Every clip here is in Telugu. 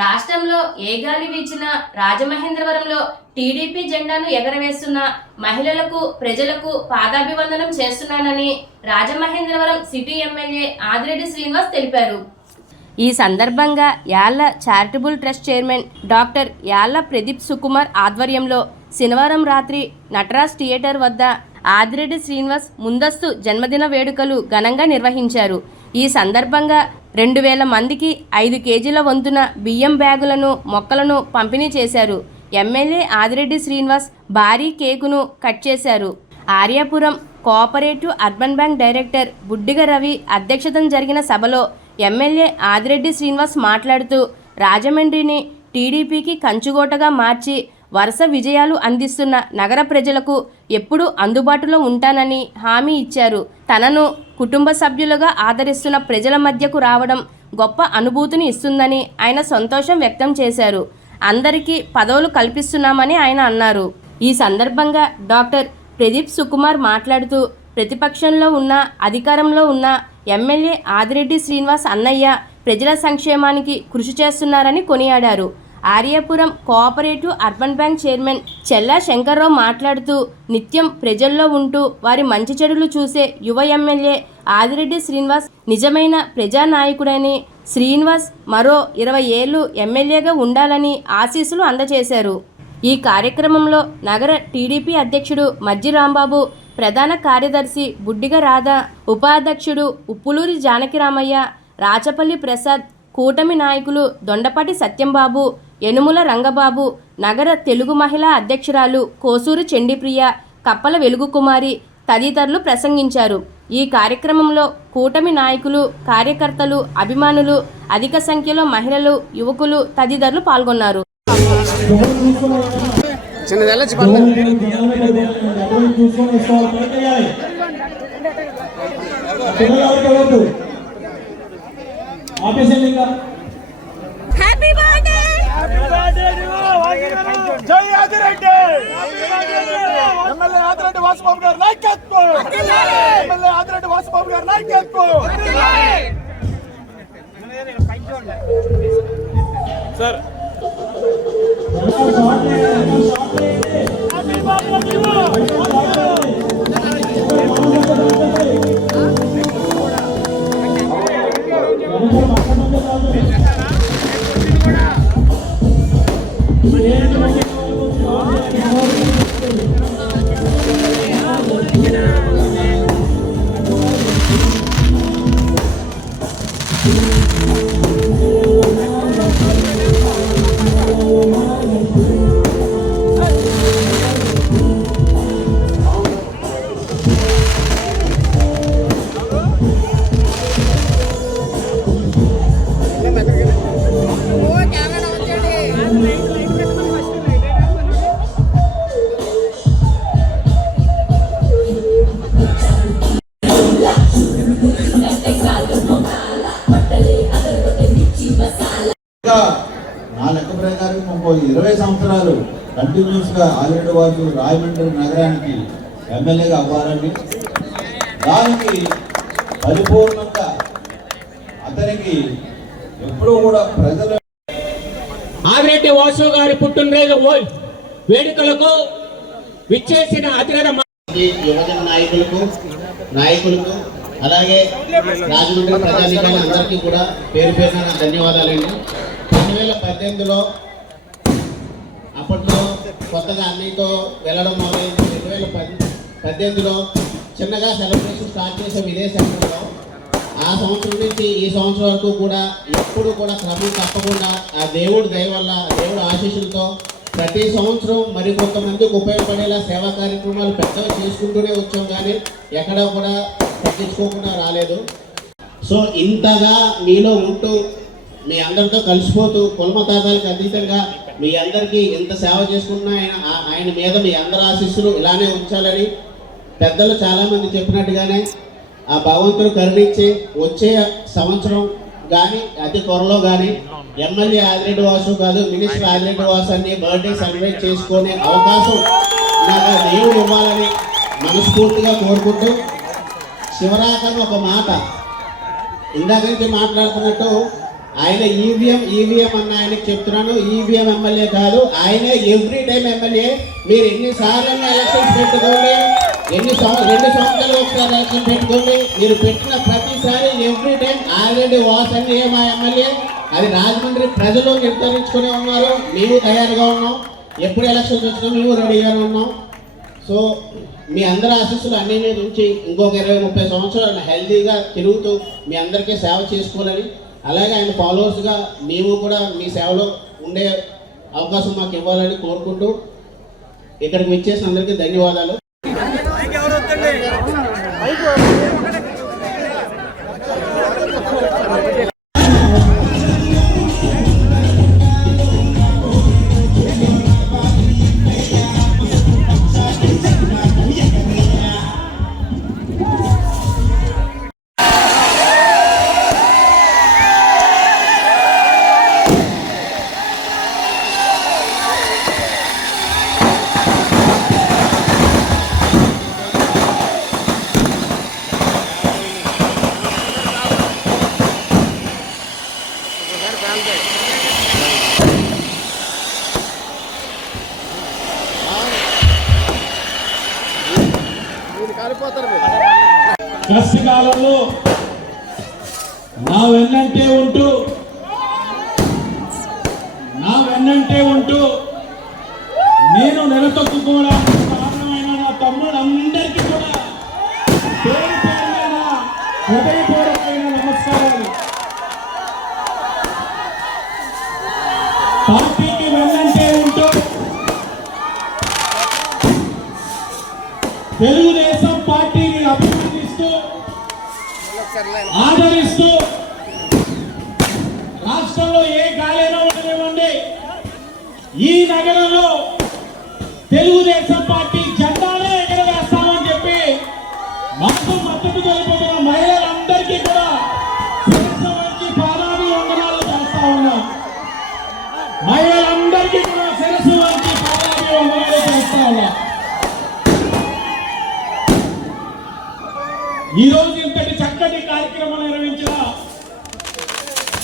రాష్ట్రంలో ఏ గాలి వీచినా రాజమహేంద్రవరంలో టీడీపీ జెండాను ఎగరవేస్తున్న మహిళలకు ప్రజలకు పాదాభివందనం చేస్తున్నానని రాజమహేంద్రవరం సిటీ ఎమ్మెల్యే ఆదిరెడ్డి శ్రీనివాస్ తెలిపారు. ఈ సందర్భంగా Yalla charitable trust chairman doctor Yalla Pradeep Sukumar ఆధ్వర్యంలో శనివారం రాత్రి నటరాజ్ థియేటర్ వద్ద ఆదిరెడ్డి శ్రీనివాస్ ముందస్తు జన్మదిన వేడుకలు ఘనంగా నిర్వహించారు. ఈ సందర్భంగా 2000 మందికి 5 కేజీల వంతున బియ్యం బ్యాగులను మొక్కలను పంపిణీ చేశారు. ఎమ్మెల్యే ఆదిరెడ్డి శ్రీనివాస్ భారీ కేకును కట్ చేశారు. Aryapuram cooperative urban bank director Buddiga Ravi అధ్యక్షతన జరిగిన సభలో ఎమ్మెల్యే ఆదిరెడ్డి శ్రీనివాస్ మాట్లాడుతూ రాజమండ్రిని టీడీపీకి కంచుకోటగా మార్చి వరుస విజయాలు అందిస్తున్న నగర ప్రజలకు ఎప్పుడూ అందుబాటులో ఉంటానని హామీ ఇచ్చారు. తనను కుటుంబ సభ్యులుగా ఆదరిస్తున్న ప్రజల మధ్యకు రావడం గొప్ప అనుభూతిని ఇస్తుందని ఆయన సంతోషం వ్యక్తం చేశారు. అందరికీ పదవులు కల్పిస్తున్నామని ఆయన అన్నారు. ఈ సందర్భంగా డాక్టర్ ప్రదీప్ సుకుమార్ మాట్లాడుతూ ప్రతిపక్షంలో ఉన్న అధికారంలో ఉన్న ఎమ్మెల్యే ఆదిరెడ్డి శ్రీనివాస్ అన్నయ్య ప్రజల సంక్షేమానికి కృషి చేస్తున్నారని కొనియాడారు. Aryapuram cooperative urban bank chairman Chella Shankar Rao మాట్లాడుతూ నిత్యం ప్రజల్లో ఉంటూ వారి మంచి చెడులు చూసే యువ ఎమ్మెల్యే ఆదిరెడ్డి శ్రీనివాస్ నిజమైన ప్రజానాయకుడని, శ్రీనివాస్ మరో 20 ఏళ్లు ఎమ్మెల్యేగా ఉండాలని ఆశీస్సులు అందజేశారు. ఈ కార్యక్రమంలో నగర టీడీపీ అధ్యక్షుడు మజ్జి రాంబాబు, ప్రధాన కార్యదర్శి బుడ్డిగ రాధా, ఉపాధ్యక్షుడు ఉప్పులూరి జానకిరామయ్య, రాచపల్లి ప్రసాద్, కూటమి నాయకులు దొండపాటి సత్యంబాబు, యనుముల రంగబాబు, నగర తెలుగు మహిళా అధ్యక్షురాలు కోసూరు చండీప్రియ, కప్పల వెలుగుకుమారి తదితరులు ప్రసంగించారు. ఈ కార్యక్రమంలో కూటమి నాయకులు, కార్యకర్తలు, అభిమానులు, అధిక సంఖ్యలో మహిళలు, యువకులు తదితరులు పాల్గొన్నారు. హ్యాపీ బర్త్డే జై ఆదిరెడ్డి ఎమ్మెల్యే ఆదిరెడ్డి వాసుబాబు గారి నాయకత్వం ఎమ్మెల్యే ఆదిరెడ్డి వాసుబాబు గారి నాయకత్వం సార్ నా లెక్క ప్రకారం 20 సంవత్సరాలు కంటిన్యూస్గా ఆదిరెడ్డి వాసు రాజమండ్రి నగరానికి ఎమ్మెల్యేగా అవ్వాలని, దానికి పరిపూర్ణంగా అతనికి ఎప్పుడూ కూడా ప్రజలు ఆదిరెడ్డి వాసు గారి పుట్టినరోజు వేడుకలకు విచ్చేసిన అతిరథ యువజన నాయకులకు అలాగే రాజమండ్రి ప్రజానికాన్ని అందరికీ కూడా పేరు పేరున ధన్యవాదాలండి. 2018లో అప్పట్లో కొత్తగా అన్నయ్యతో వెళ్ళడం మొదలైంది. 2018లో చిన్నగా సెలబ్రేషన్ స్టార్ట్ చేసాం ఇదే సెంటర్లో. ఆ సంవత్సరం నుంచి ఈ సంవత్సరం వరకు కూడా ఎప్పుడు కూడా క్రమం తప్పకుండా ఆ దేవుడి దయ వల్ల, దేవుడి ఆశీస్సులతో ప్రతి సంవత్సరం మరి కొంతమందికి ఉపయోగపడేలా సేవా కార్యక్రమాలు పెద్దగా చేసుకుంటూనే వచ్చాం, కానీ ఎక్కడా కూడా తగ్గించుకోకుండా రాలేదు. సో ఇంతగా మీలో ఉంటూ మీ అందరితో కలిసిపోతూ కులమతాలకు అతీతంగా మీ అందరికీ ఎంత సేవ చేసుకున్నా ఆయన మీద మీ అందరి ఆశీస్సులు ఇలానే ఉంచాలని పెద్దలు చాలామంది చెప్పినట్టుగానే ఆ భగవంతుడు కరుణించి వచ్చే సంవత్సరం కానీ అతి త్వరలో కానీ ఎమ్మెల్యే ఆదిరెడ్డి వాసు కాదు, మినిస్టర్ ఆదిరెడ్డి వాసు అన్ని బర్త్డే సెలబ్రేట్ చేసుకునే అవకాశం నాకు దేవుడు ఇవ్వాలని మనస్ఫూర్తిగా ఆయన ఈవీఎం అన్న ఆయనకి చెప్తున్నాను, ఈవీఎం ఎమ్మెల్యే కాదు, ఆయనే ఎవ్రీ టైం ఎమ్మెల్యే. మీరు ఎన్నిసార్లు ఎలక్షన్స్ పెట్టుకోండి, 2 సంవత్సరాలు ఒకసారి ఎలక్షన్ పెట్టుకోండి, మీరు పెట్టిన ప్రతిసారి ఎవ్రీ టైం ఆల్రెడీ వాస్ అని మా ఎమ్మెల్యే. అది రాజమండ్రి ప్రజలు నిర్ధారించుకునే ఉన్నారు, మేము తయారుగా ఉన్నాం, ఎప్పుడు ఎలక్షన్స్ వచ్చినా మేము రెడీగానే ఉన్నాం. సో మీ అందరి ఆశీస్సులు అన్ని మీద ఉంచి ఇంకొక 20-30 సంవత్సరాలు హెల్తీగా తిరుగుతూ మీ అందరికీ సేవ చేసుకోవాలని, అలాగే ఆయన ఫాలోవర్స్గా మేము కూడా మీ సేవలో ఉండే అవకాశం మాకు ఇవ్వాలని కోరుకుంటూ ఇక్కడికి వచ్చేసిన అందరికీ ధన్యవాదాలు. కష్టకాలంలో నా వెన్నంటే ఉంటూ నేను నిలదొక్కుకోవడానికి కారణమైన నా తమ్ముడందరికీ కూడా పేరు పేరున హృదయపూర్వకమైన నమస్కారాలు. పార్టీకి వెన్నంటే ఉంటూ తెలుగుదేశం పార్టీని అభినందిస్తూ ఆదరిస్తూ రాష్ట్రంలో ఏ గాలైనా ఉండనివ్వండి, ఈ నగరంలో తెలుగుదేశం పార్టీ జెండానే ఎగరవేస్తామని చెప్పి మాకు మద్దతు తెలుపుతున్న మహిళలందరికీ కూడా శిరస్సు వంచి పాదాభివందనాలు చేస్తా ఉన్నాం. మహిళలందరికీ కూడా శిరస్సు వంచి పాదాభివందనాలు చేస్తా ఉన్నాం. ఈ రోజు ఇంతటి చక్కటి కార్యక్రమం నిర్వహించిన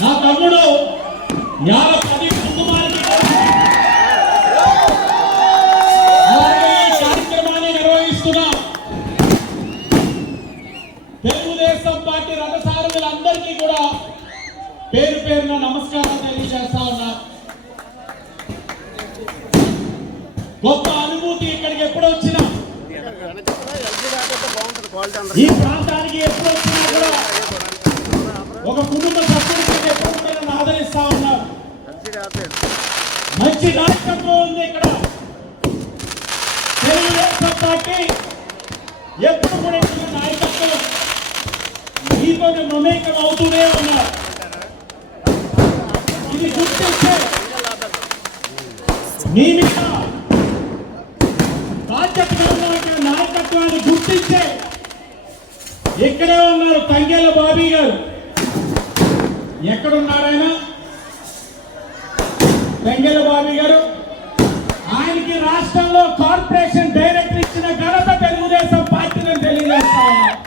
నా తమ్ముడు యాలపల్లి కుమారుడి అలాగే ఈ కార్యక్రమాన్ని నిర్వహిస్తున్న తెలుగుదేశం పార్టీ రథసారథులందరికీ కూడా పేరు పేరున నమస్కారం తెలియజేస్తా ఉన్నా. గొప్ప అనుభూతి ఇక్కడికి ఎప్పుడు వచ్చినా, ఈ ప్రాంతానికి ఎప్పుడు వచ్చినా కూడా ఒక కుటుంబ సభ్యుడికి ఎప్పుడు కూడా నన్ను ఆదరిస్తా ఉన్నారు. మంచి నాయకత్వం ఉంది ఇక్కడ. తెలుగుదేశం పార్టీ ఎప్పుడు కూడా ఇక్కడ నాయకత్వం మీతో మమేకం అవుతూనే ఉన్నారు. ఇది గుర్తించే మీ మీద బాధ్యతగా నాయకత్వాన్ని గుర్తించే ఇక్కడే ఉన్నారు తంగేళ్ళ బాబీ గారు. ఎక్కడున్నారైనా తంగేళ్ళ బాబీ గారు, ఆయనకి రాష్ట్రంలో కార్పొరేషన్ డైరెక్టర్ ఇచ్చిన ఘనత తెలుగుదేశం పార్టీని తెలియజేస్తా ఉన్నారు.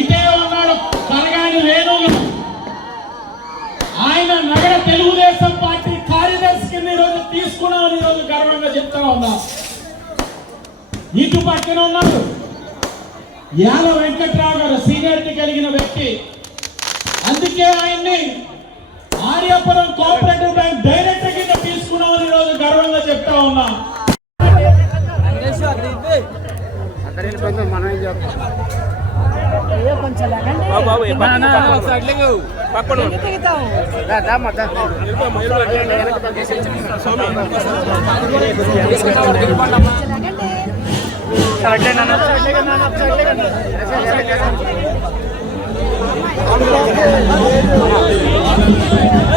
ఇటే ఉన్నాడు కరగాని వేణులు, ఆయన నగర తెలుగుదేశం పార్టీ కార్యదర్శి కింద ఈరోజు తీసుకున్నామని ఈరోజు గర్వంగా చెప్తా ఉన్నా. ఇటు పక్కన ఉన్నారు యాల వెంకట్రావు గారు, సీనియారిటీ కలిగిన వ్యక్తి. అందుకే ఆయన్ని ఆర్యాపురం కోఆపరేటివ్ బ్యాంక్ డైరెక్టర్ కింద తీసుకున్నామని ఈరోజు గర్వంగా చెప్తా ఉన్నా. Thank you.